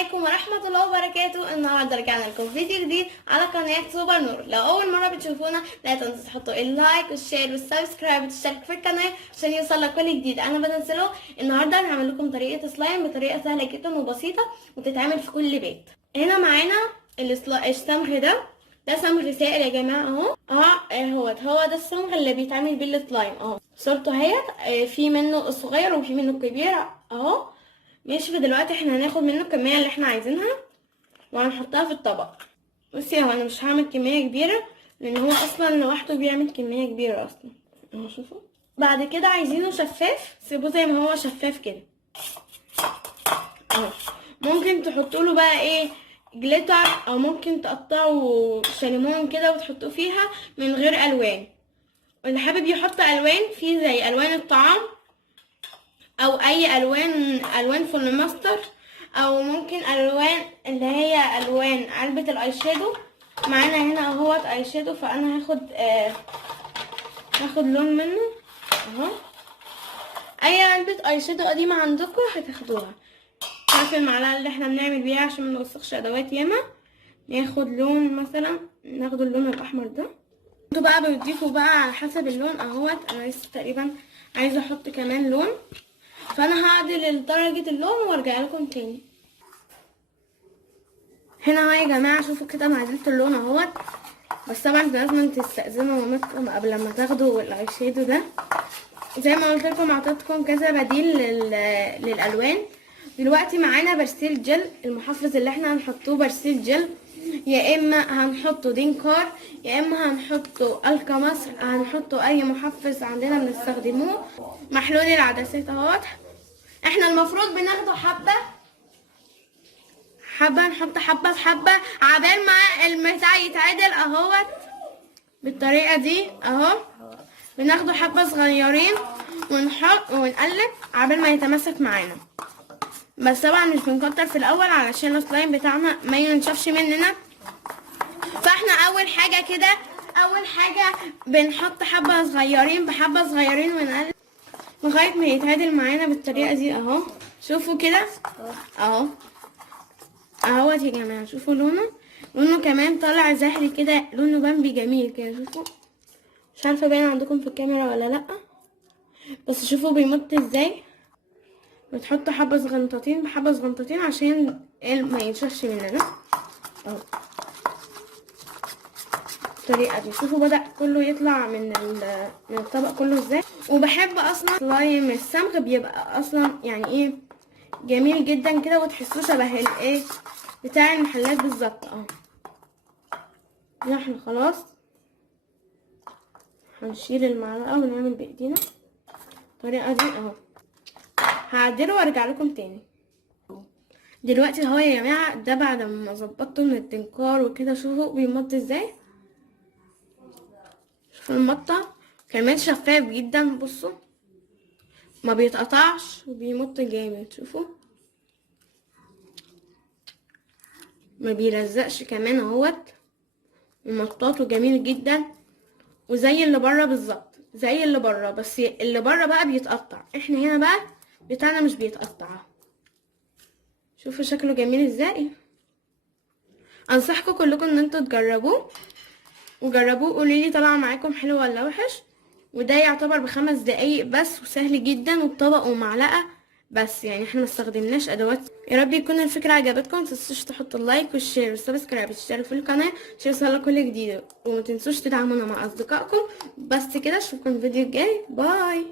عليكم ورحمة الله وبركاته. النهارده رجعنا لكم فيديو جديد على قناة سوبر نور. لو أول مرة بتشوفونا لا تنسوا تحطوا اللايك والشير والسبسكرايب وتشتركوا في القناة عشان يوصلك كل جديد أنا بنزله. النهارده هنعمل لكم طريقة سلايم بطريقة سهلة جدا وبسيطة وتتعمل في كل بيت. هنا معانا الصمغ ده صمغ سائل يا جماعة اهو. هو ده الصمغ اللي بيتعمل بيه السلايم اهو. صورته اهي، في منه الصغير وفي منه الكبير اهو. ماشي، فدلوقتي احنا هناخد منه الكمية اللي احنا عايزينها وهنحطها في الطبق. بصي اهو، انا مش هعمل كمية كبيرة لان هو اصلا لوحده بيعمل كمية كبيرة اصلا اهو. شوفوا، بعد كده عايزينه شفاف، سيبوه زي ما هو شفاف كده اهو. ممكن تحطوا له بقى ايه جليتر، او ممكن تقطعوا شاليمون كده وتحطوه فيها من غير الوان. واللي حابب يحط الوان فيه زي الوان الطعام او اي الوان فلوماستر، او ممكن الوان اللي هي الوان علبة الاي شادو. معانا هنا اهوت اي شادو، فانا هاخد لون منه اهو. اي علبة اي شادو قديمة عندكم هتاخدوها. عارف المعلقة اللي احنا بنعمل بيها عشان ما نوسخش ادوات ياما. ناخد لون مثلا، ناخد اللون الاحمر ده. انتوا بقى بتضيفوا بقى على حسب اللون اهوت. انا لسه تقريبا عايزه احط كمان لون، فانا هعدل درجة اللون وارجع لكم تاني. هنا اهو يا جماعه، شوفوا كده انا عدلت اللون اهوت. بس طبعا لازم تستأذنوا مامتكم قبل ما تاخدوا الاي شادو ده. زي ما قلت لكم اعطيتكم كذا بديل للالوان. دلوقتي معانا برسيل جل. المحفظ اللي احنا هنحطوه برسيل جل، يا اما هنحطه دينكار، يا اما هنحطه الكا مصر، هنحطه اي محفظ عندنا بنستخدموه. محلول العدسات اهوت. احنا المفروض بناخده حبه نحط حبه في حبه عبال ما البتاع يتعدل اهوت بالطريقه دي اهو. بناخده حبه صغيرين ونحط ونقلب عبال ما يتماسك معانا. بس طبعا مش بنكتر في الاول علشان السلايم بتاعنا ما ينشفش مننا. فاحنا اول حاجه بنحط حبه صغيرين بحبه صغيرين ونقلب لغايه ما يتعدل معانا بالطريقه دي اهو. شوفوا كده اهوت يا جماعه. شوفوا لونه كمان طالع زهري كده، لونه بامبي جميل كده. شوفوا، مش عارفه باين عندكم في الكاميرا ولا لا، بس شوفوا بيمط ازاي. بتحطوا حبه صغنطتين بحبه صغنطتين عشان ما ينشفش مننا اهو بالطريقه دي. شوفوا بدأ كله يطلع من الطبق كله ازاي. وبحب اصلا سلايم الصمغ بيبقى اصلا يعني ايه جميل جدا كده، وتحسوه شبه الايه بتاع المحلات بالظبط اهو. احنا خلاص هنشيل المعلقه ونعمل بايدينا الطريقه دي اهو. هعدله وارجع لكم تاني. دلوقتي اهو يا جماعه، ده بعد ما ظبطته من التنكار وكده. شوفوا بيمط ازاي. شوفوا المطه كمان شفاف جدا. بصوا ما بيتقطعش وبيمط جامد. شوفوا ما بيلزقش كمان اهوت. ومطاطه جميل جدا وزي اللي بره بالظبط، زي اللي بره. بس اللي بره بقى بيتقطع، احنا هنا بقى بتاعنا مش بيتقطع. شوفوا شكله جميل ازاي. انصحكم كلكم ان انتوا تجربوه قوليلي طلع معاكم حلو ولا وحش. وده يعتبر ب5 دقايق بس، وسهل جدا، وبطبق ومعلقه بس. يعني احنا مستخدمناش ادوات. يا رب يكون الفكره عجبتكم. متنسوش تحطوا اللايك والشير والسبسكرايب وتشتركوا في القناه عشان يوصلكوا كل جديد. ومتنسوش تدعمونا مع اصدقائكم. بس كده، اشوفكم الفيديو الجاي. باي.